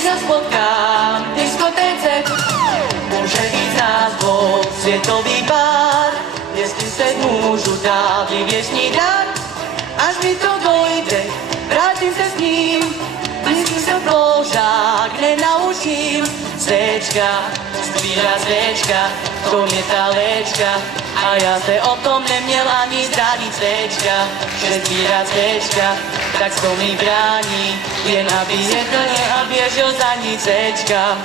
sa spotkám v diskotéce. Môže byť z nás dvoch svetový pár, jestli se môžu dát vyviesný dar. Až mi to dojde, vrátim sa s ním, blízkym sa pložák nenaučím. Svečka, zbíra svečka, to je tá lečka, a ja se o tom neměl ani zdániť. Svečka, že zbíra svečka, tak to mi brání, jen aby jedl a běžel za ní. Svečka.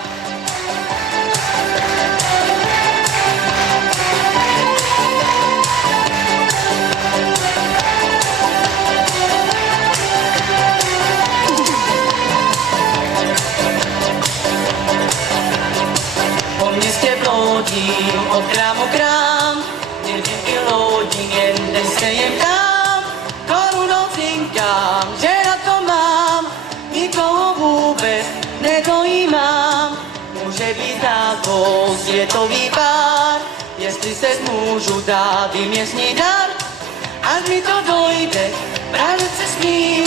Po městě blodím od krámu krám, nevím i lodím, jen dnes se jem tam. Korunou cinkám, že na to mám, nikoho vůbec nedojímám. Může být nás dvou světový pár, jestli se můžu dát vyměstný dar. Až mi to dojde, právě se s ním,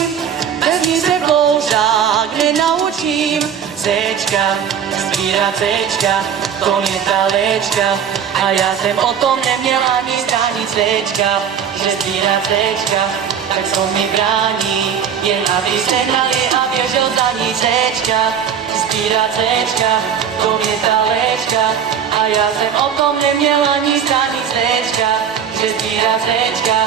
bez ní se ploužák nenaučím. Cečka, zbírat cečka, to je tá lečka, a ja jsem o tom neměl ani zdániť. Cečka, že zbírat cečka, tak to mi brání, jen aby sehnali a běžel za ní. Cečka, zbírat cečka, to je tá lečka, a ja jsem o tom neměl ani zdániť. Cečka, že zbírat cečka,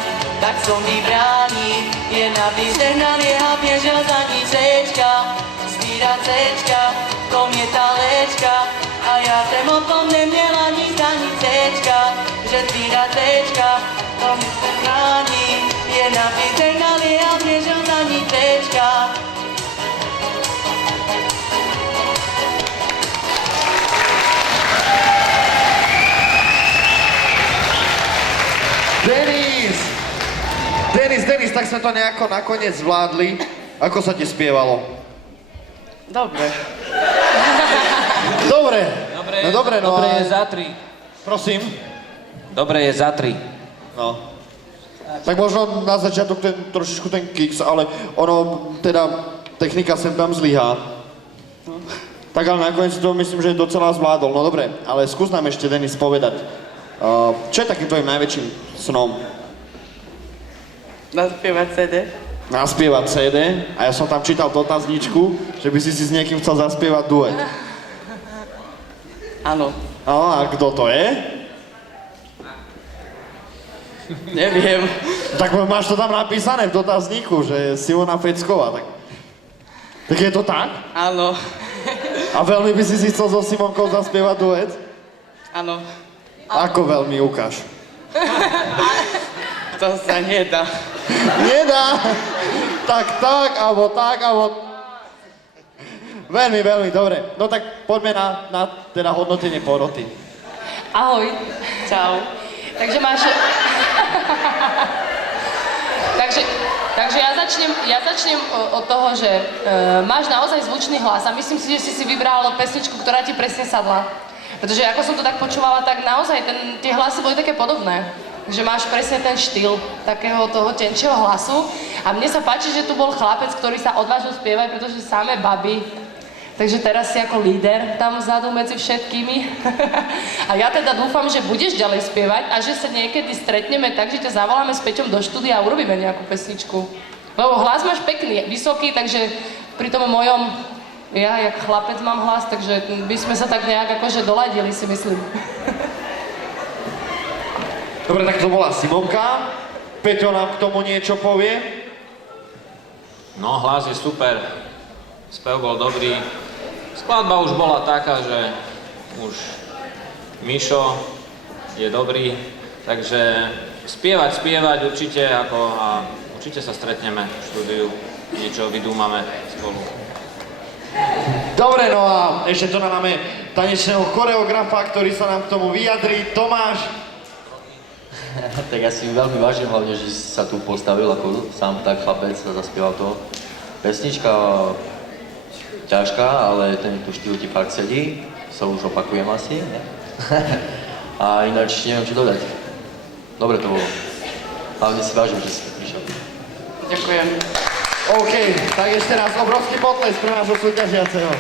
tak to mi brání, jen aby sehnali a běžel za ní. Cečka, zbírat cečka, to je tá lečka, a ja jsem o tom neměl ani zdániť. Cečka, že zbírat cečka, to mi se brání, jen aby sehnali a běžel za ní. Cečka. Denis, tak sme to nejako nakoniec zvládli. Ako sa ti spievalo? Dobre. Dobre. No dobre, no Dobre a... je za 3. Prosím? Dobre je za 3. No. Tak možno na začiatok trošičku ten kiks, ale ono, teda, technika sem tam zlyhá. Tak ale nakoniec to myslím, že docela zvládol. No dobre, ale skús nám ešte, Denis, povedať. Čo je takým tvojim najväčším snom? Naspievať CD. Naspievať CD? A ja som tam čítal dotazníčku, že by si s niekým chcel zaspievať duet. Áno. A kto to je? Neviem. Tak máš to tam napísané v dotazníku, že Simona Fecková. Tak je to tak? Áno. A veľmi by si chcel so Simonkou zaspievať duet? Áno. Ako veľmi, ukáž. To sa nedá. Nedá! Tak, alebo tak, alebo... Veľmi, veľmi, dobre. No tak poďme na teda hodnotenie poroty. Ahoj. Čau. Takže máš... takže ja začnem od toho, že máš naozaj zvučný hlas a myslím si, že si vybral pesničku, ktorá ti presne sadla. Pretože ako som to tak počúvala, tak naozaj tie hlasy boli také podobné. Takže máš presne ten štýl takého toho tenčieho hlasu. A mne sa páči, že tu bol chlapec, ktorý sa odvážil spievať, pretože samé baby. Takže teraz si ako líder tam vzadu medzi všetkými. A ja teda dúfam, že budeš ďalej spievať a že sa niekedy stretneme tak, že ťa zavoláme s Peťom do štúdia a urobíme nejakú pesničku. Lebo hlas máš pekný, vysoký, takže pri tom mojom, ja jak chlapec mám hlas, takže by sme sa tak nejak akože doladili, si myslím. Dobre, tak to bola Simonka. Peťo nám k tomu niečo povie. No, hlas je super. Spev bol dobrý. Skladba už bola taká, že už Mišo je dobrý. Takže spievať určite a určite sa stretneme v štúdiu. Niečo vydúmame spolu. Dobre, no a ešte tu máme tanečného choreografa, ktorý sa nám k tomu vyjadrí. Tomáš. Tak ja si veľmi vážim, hlavne, že si sa tu postavil ako sám tak chlapec a zaspieval to. Pesnička ťažká, ale tento štýl ti fakt sedí. Sa už opakujem asi, ne? A ináč neviem, čo dodať. Dobre to bolo. Hlavne si vážim, že si tu prišiel. Ďakujem. OK, tak ešte raz obrovský potlesk pre nášho súťažiaceho.